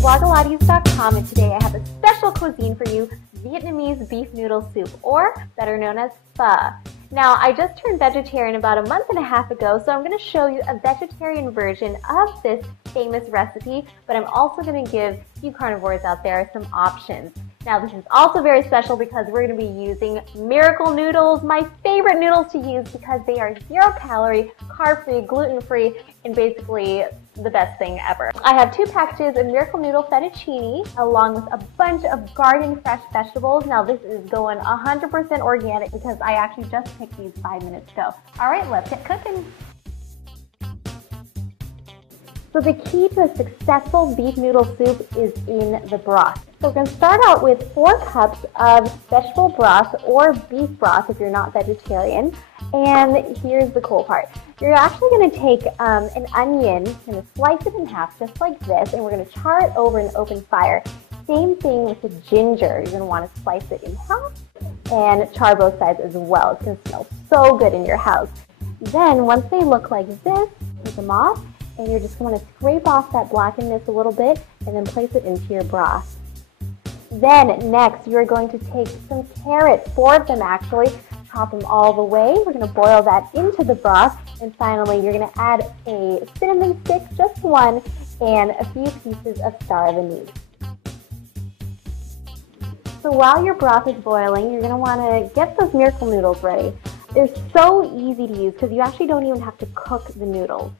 Blogilates.com, and today I have a special cuisine for you, Vietnamese beef noodle soup, or better known as pho. Now, I just turned vegetarian about a month and a half ago, so I'm going to show you a vegetarian version of this famous recipe, but I'm also going to give you carnivores out there some options. Now, this is also very special because we're going to be using Miracle Noodles, my favorite noodles to use because they are 0 calorie, carb-free, gluten-free, and basically the best thing ever. I have 2 packages of Miracle Noodle Fettuccini along with a bunch of garden fresh vegetables. Now, this is going 100% organic because I actually just picked these 5 minutes ago. All right, let's get cooking. So the key to a successful beef noodle soup is in the broth. So we're going to start out with 4 cups of vegetable broth or beef broth if you're not vegetarian. And here's the cool part. You're actually going to take an onion, going to slice it in half just like this, and we're going to char it over an open fire. Same thing with the ginger. You're going to want to slice it in half and char both sides as well. It's going to smell so good in your house. Then once they look like this, take them off. And you're just going to scrape off that blackness a little bit and then place it into your broth. Then next you're going to take some carrots, 4 of them actually, chop them all the way. We're going to boil that into the broth. And finally you're going to add a cinnamon stick, just 1, and a few pieces of star of anise. So while your broth is boiling, you're going to want to get those Miracle Noodles ready. They're so easy to use because you actually don't even have to cook the noodles.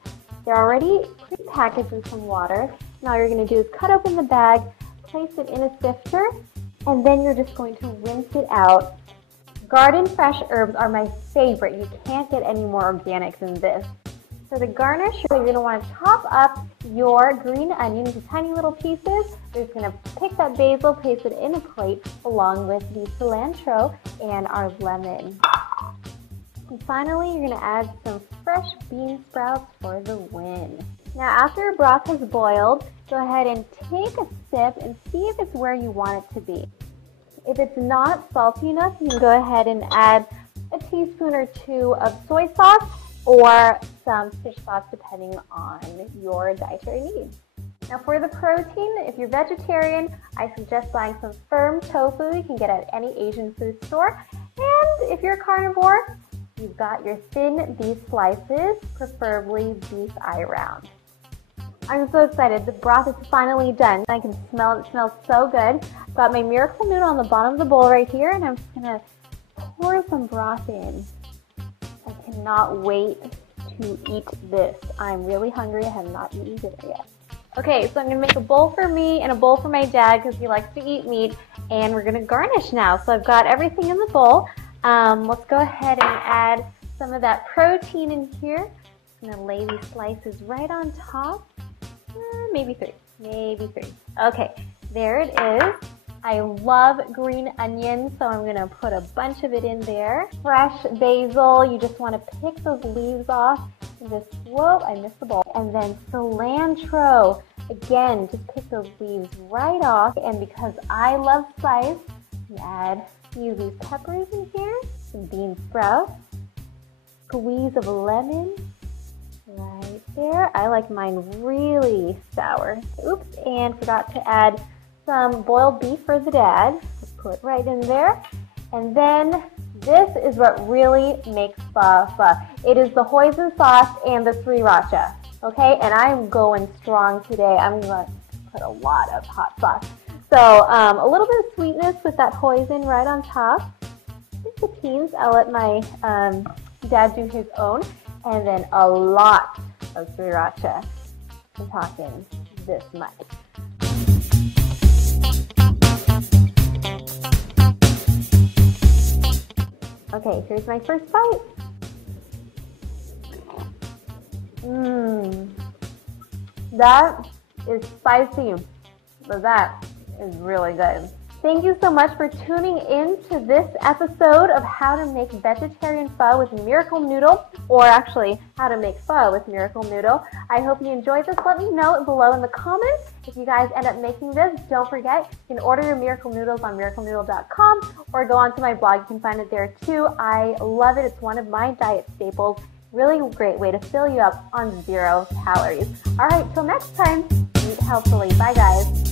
They're already pre-packaged in some water. Now all you're going to do is cut open the bag, place it in a sifter, and then you're just going to rinse it out. Garden fresh herbs are my favorite. You can't get any more organic than this. For the garnish, you're going to want to chop up your green onion into tiny little pieces. You're just going to pick that basil, place it in a plate along with the cilantro and our lemon. And finally, you're going to add some fresh bean sprouts for the win. Now, after your broth has boiled, go ahead and take a sip and see if it's where you want it to be. If it's not salty enough, you can go ahead and add a teaspoon or 2 of soy sauce or some fish sauce depending on your dietary needs. Now for the protein, if you're vegetarian, I suggest buying some firm tofu you can get at any Asian food store. And if you're a carnivore, you've got your thin beef slices, preferably beef eye round. I'm so excited. The broth is finally done. I can smell it. It smells so good. I've got my Miracle Noodle on the bottom of the bowl right here, and I'm just going to pour some broth in. I cannot wait to eat this. I'm really hungry. I have not eaten dinner yet. Okay, so I'm going to make a bowl for me and a bowl for my dad because he likes to eat meat, and we're going to garnish now. So I've got everything in the bowl. Let's go ahead and add some of that protein in here. I'm going to lay these slices right on top. Maybe 3. Okay, there it is. I love green onions, so I'm going to put a bunch of it in there. Fresh basil, you just want to pick those leaves off and just, whoa, I missed the bowl. And then cilantro. Again, just pick those leaves right off. And because I love spice, I'm going to add a few of these peppers in here, some bean sprouts, squeeze of lemon. Right there. I like mine really sour. Oops, and forgot to add some boiled beef for the dad. Just put it right in there. And then this is what really makes pho pho. It is the hoisin sauce and the sriracha. Okay, and I'm going strong today. I'm going to put a lot of hot sauce. So a little bit of sweetness with that hoisin right on top. Just the teens. I'll let my dad do his own. And then a lot of sriracha. I'm talking this much. Okay, here's my first bite. That is spicy, but that is really good. Thank you so much for tuning in to this episode of how to make vegetarian pho with Miracle Noodle, or actually how to make pho with Miracle Noodle. I hope you enjoyed this. Let me know below in the comments if you guys end up making this. Don't forget, you can order your Miracle Noodles on miraclenoodle.com or go onto my blog. You can find it there too. I love it. It's one of my diet staples. Really great way to fill you up on 0 calories. All right, till next time, eat healthfully. Bye guys.